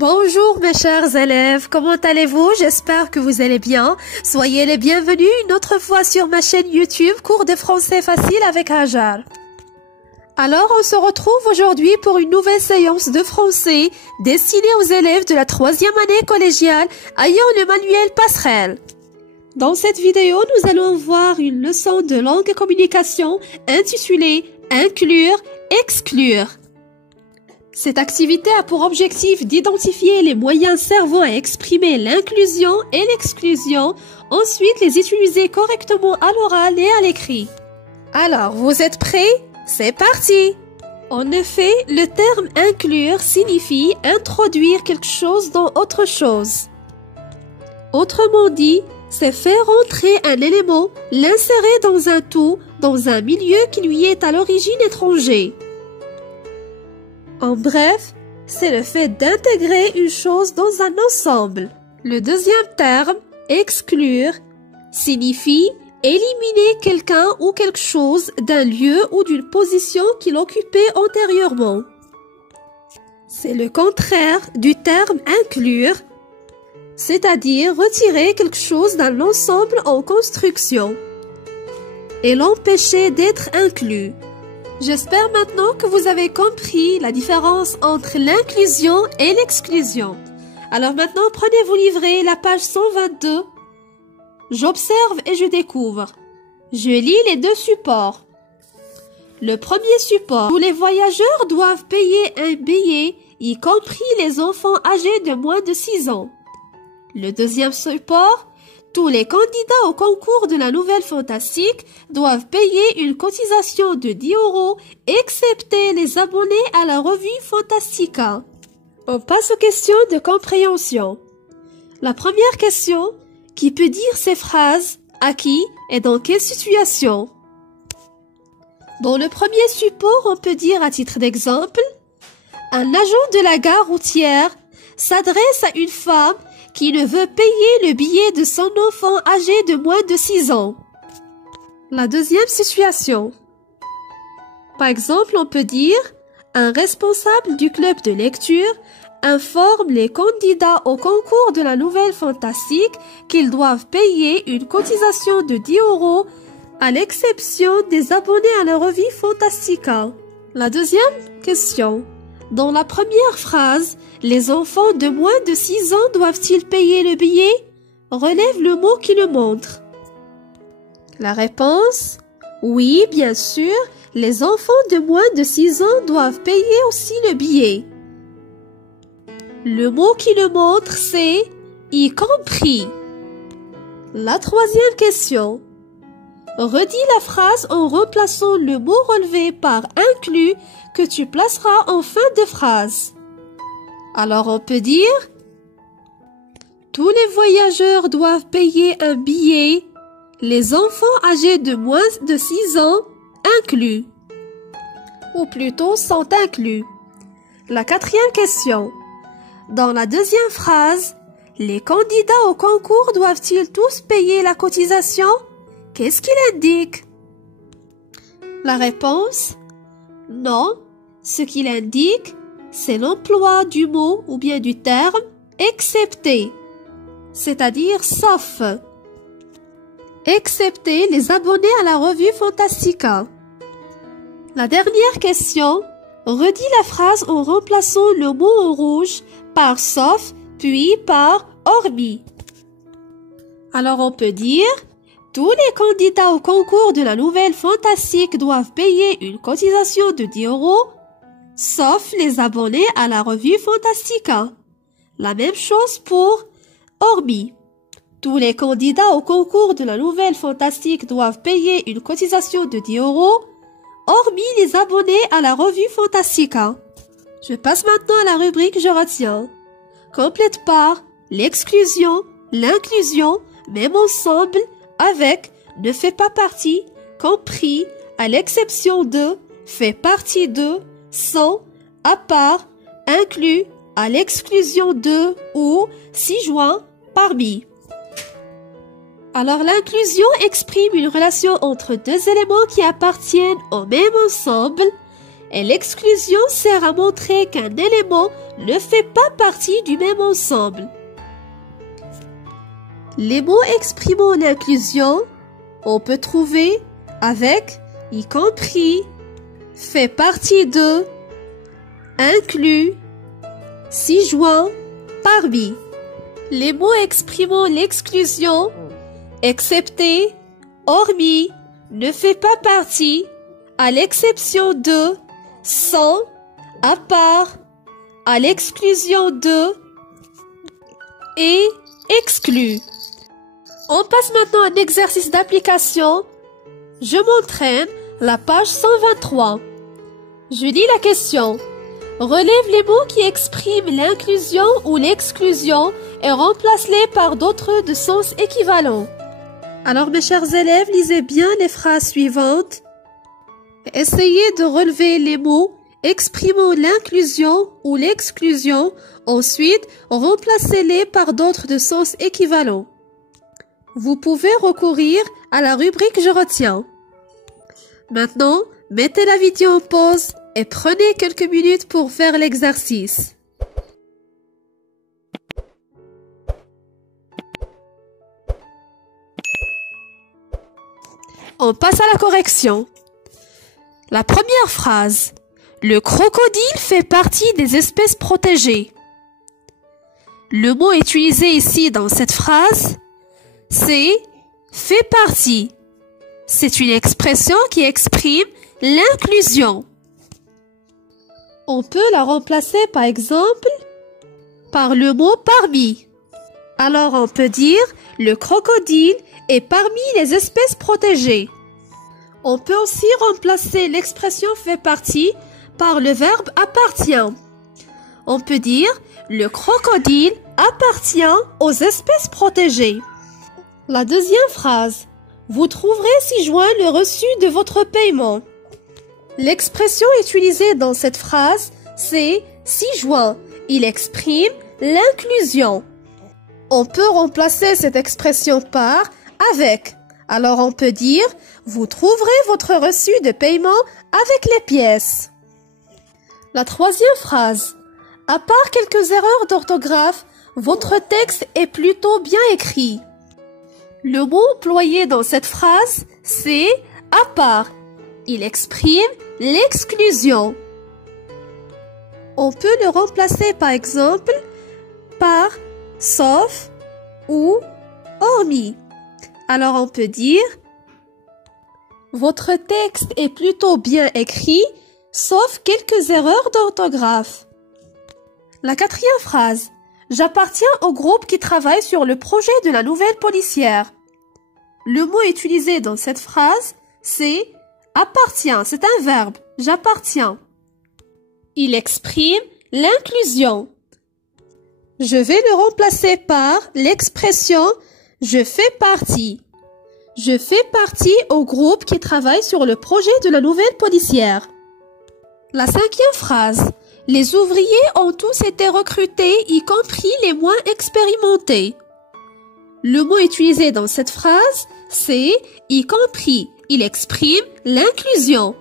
Bonjour mes chers élèves, comment allez-vous? J'espère que vous allez bien. Soyez les bienvenus une autre fois sur ma chaîne YouTube Cours de français facile avec Hajar. Alors on se retrouve aujourd'hui pour une nouvelle séance de français destinée aux élèves de la 3e année collégiale ayant le manuel Passerelle. Dans cette vidéo, nous allons voir une leçon de langue et communication intitulée Inclure, exclure. Cette activité a pour objectif d'identifier les moyens servant à exprimer l'inclusion et l'exclusion, ensuite les utiliser correctement à l'oral et à l'écrit. Alors, vous êtes prêts? C'est parti! En effet, le terme inclure signifie introduire quelque chose dans autre chose. Autrement dit, c'est faire entrer un élément, l'insérer dans un tout, dans un milieu qui lui est à l'origine étranger. En bref, c'est le fait d'intégrer une chose dans un ensemble. Le deuxième terme, exclure, signifie éliminer quelqu'un ou quelque chose d'un lieu ou d'une position qu'il occupait antérieurement. C'est le contraire du terme inclure, c'est-à-dire retirer quelque chose d'un ensemble en construction et l'empêcher d'être inclus. J'espère maintenant que vous avez compris la différence entre l'inclusion et l'exclusion. Alors maintenant, prenez vos livrets, la page 122. J'observe et je découvre. Je lis les deux supports. Le premier support, tous les voyageurs doivent payer un billet, y compris les enfants âgés de moins de 6 ans. Le deuxième support, tous les candidats au concours de la Nouvelle Fantastique doivent payer une cotisation de 10 €, excepté les abonnés à la revue Fantastica. On passe aux questions de compréhension. La première question, qui peut dire ces phrases, à qui et dans quelle situation? Dans le premier support, on peut dire à titre d'exemple, un agent de la gare routière s'adresse à une femme qui ne veut payer le billet de son enfant âgé de moins de 6 ans. La deuxième situation. Par exemple, on peut dire un responsable du club de lecture informe les candidats au concours de la Nouvelle Fantastique qu'ils doivent payer une cotisation de 10 € à l'exception des abonnés à la revue Fantastica. La deuxième question. Dans la première phrase, les enfants de moins de 6 ans doivent-ils payer le billet? Relève le mot qui le montre. La réponse, oui, bien sûr, les enfants de moins de 6 ans doivent payer aussi le billet. Le mot qui le montre, c'est y compris. La troisième question. Redis la phrase en remplaçant le mot relevé par inclus que tu placeras en fin de phrase. Alors on peut dire tous les voyageurs doivent payer un billet, les enfants âgés de moins de 6 ans inclus. Ou plutôt sont inclus. La quatrième question. Dans la deuxième phrase, les candidats au concours doivent-ils tous payer la cotisation? Qu'est-ce qu'il indique? La réponse, non. Ce qu'il indique, c'est l'emploi du mot ou bien du terme excepté, c'est-à-dire sauf. Excepté les abonnés à la revue Fantastica. La dernière question, redis la phrase en remplaçant le mot en rouge par sauf puis par hormis. Alors on peut dire tous les candidats au concours de la Nouvelle Fantastique doivent payer une cotisation de 10 €, sauf les abonnés à la revue Fantastica. La même chose pour hormis. Tous les candidats au concours de la Nouvelle Fantastique doivent payer une cotisation de 10 €, hormis les abonnés à la revue Fantastica. Je passe maintenant à la rubrique Je retiens. Complète par l'exclusion, l'inclusion, même ensemble, avec, ne fait pas partie, compris, à l'exception de, fait partie de, sans, à part, inclus, à l'exclusion de ou, si joint, parmi. Alors l'inclusion exprime une relation entre deux éléments qui appartiennent au même ensemble et l'exclusion sert à montrer qu'un élément ne fait pas partie du même ensemble. Les mots exprimant l'inclusion, on peut trouver avec, y compris, fait partie de, inclus, s'y joint, parmi. Les mots exprimant l'exclusion, excepté, hormis, ne fait pas partie, à l'exception de, sans, à part, à l'exclusion de, et exclu. On passe maintenant à un exercice d'application. Je m'entraîne, la page 123. Je lis la question. Relève les mots qui expriment l'inclusion ou l'exclusion et remplace-les par d'autres de sens équivalent. Alors mes chers élèves, lisez bien les phrases suivantes. Essayez de relever les mots exprimant l'inclusion ou l'exclusion. Ensuite, remplacez-les par d'autres de sens équivalent. Vous pouvez recourir à la rubrique « Je retiens ». Maintenant, mettez la vidéo en pause et prenez quelques minutes pour faire l'exercice. On passe à la correction. La première phrase. Le crocodile fait partie des espèces protégées. Le mot utilisé ici dans cette phrase, c'est « fait partie ». C'est une expression qui exprime l'inclusion. On peut la remplacer par exemple par le mot « parmi ». Alors on peut dire « le crocodile est parmi les espèces protégées ». On peut aussi remplacer l'expression « fait partie » par le verbe « appartient ». On peut dire « le crocodile appartient aux espèces protégées ». La deuxième phrase. Vous trouverez ci-joint le reçu de votre paiement. L'expression utilisée dans cette phrase, c'est ci-joint. Il exprime l'inclusion. On peut remplacer cette expression par avec. Alors on peut dire vous trouverez votre reçu de paiement avec les pièces. La troisième phrase. À part quelques erreurs d'orthographe, votre texte est plutôt bien écrit. Le mot employé dans cette phrase, c'est « à part ». Il exprime l'exclusion. On peut le remplacer par exemple par « sauf » ou « hormis ». Alors on peut dire « Votre texte est plutôt bien écrit, sauf quelques erreurs d'orthographe ». La quatrième phrase. J'appartiens au groupe qui travaille sur le projet de la nouvelle policière. Le mot utilisé dans cette phrase, c'est « appartient ». C'est un verbe. J'appartiens. Il exprime l'inclusion. Je vais le remplacer par l'expression « je fais partie ». Je fais partie au groupe qui travaille sur le projet de la nouvelle policière. La cinquième phrase. Les ouvriers ont tous été recrutés, y compris les moins expérimentés. Le mot utilisé dans cette phrase, c'est « y compris ». Il exprime l'inclusion.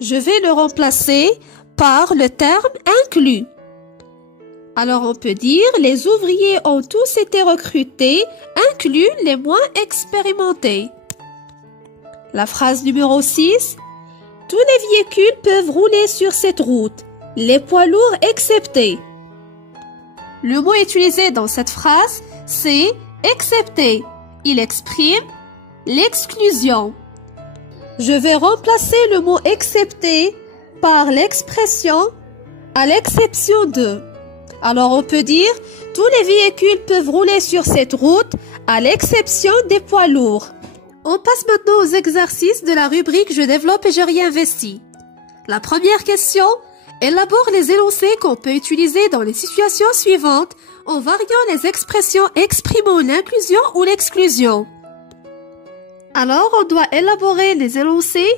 Je vais le remplacer par le terme « inclus ». Alors on peut dire « les ouvriers ont tous été recrutés, inclus les moins expérimentés ». La phrase numéro 6. Tous les véhicules peuvent rouler sur cette route, les poids lourds exceptés. Le mot utilisé dans cette phrase, c'est « excepté ». Il exprime l'exclusion. Je vais remplacer le mot « excepté » par l'expression « à l'exception de ». Alors on peut dire « tous les véhicules peuvent rouler sur cette route, à l'exception des poids lourds ». On passe maintenant aux exercices de la rubrique « Je développe et je réinvestis ». La première question, élabore les énoncés qu'on peut utiliser dans les situations suivantes en variant les expressions exprimant l'inclusion ou l'exclusion. Alors, on doit élaborer les énoncés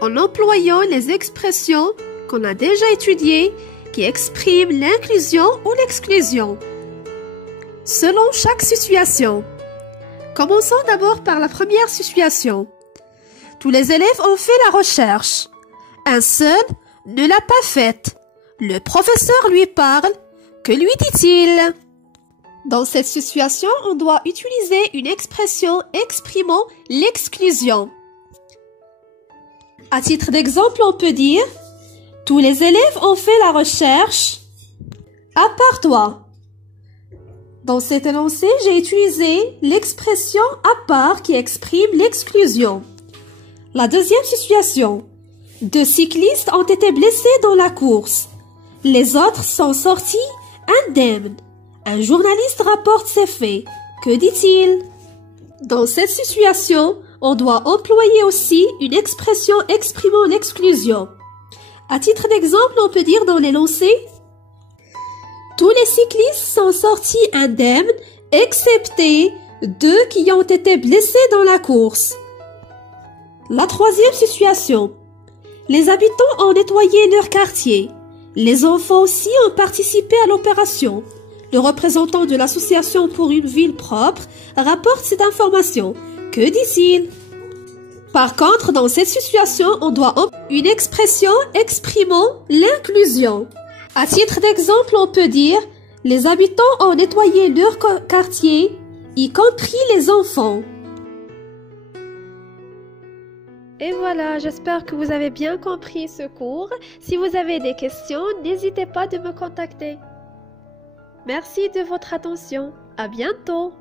en employant les expressions qu'on a déjà étudiées qui expriment l'inclusion ou l'exclusion. Selon chaque situation. Commençons d'abord par la première situation. Tous les élèves ont fait la recherche. Un seul ne l'a pas faite. Le professeur lui parle. Que lui dit-il? Dans cette situation, on doit utiliser une expression exprimant l'exclusion. À titre d'exemple, on peut dire « Tous les élèves ont fait la recherche, à part toi ». Dans cet énoncé, j'ai utilisé l'expression « à part » qui exprime l'exclusion. La deuxième situation. 2 cyclistes ont été blessés dans la course. Les autres sont sortis indemnes. Un journaliste rapporte ces faits. Que dit-il? Dans cette situation, on doit employer aussi une expression exprimant l'exclusion. À titre d'exemple, on peut dire dans l'énoncé « Tous les cyclistes sont sortis indemnes, excepté 2 qui ont été blessés dans la course. » La troisième situation. Les habitants ont nettoyé leur quartier. Les enfants aussi ont participé à l'opération. Le représentant de l'association pour une ville propre rapporte cette information. Que dit-il? Par contre, dans cette situation, on doit employer une expression exprimant l'inclusion. À titre d'exemple, on peut dire « Les habitants ont nettoyé leur quartier, y compris les enfants. » Et voilà, j'espère que vous avez bien compris ce cours. Si vous avez des questions, n'hésitez pas de me contacter. Merci de votre attention. À bientôt.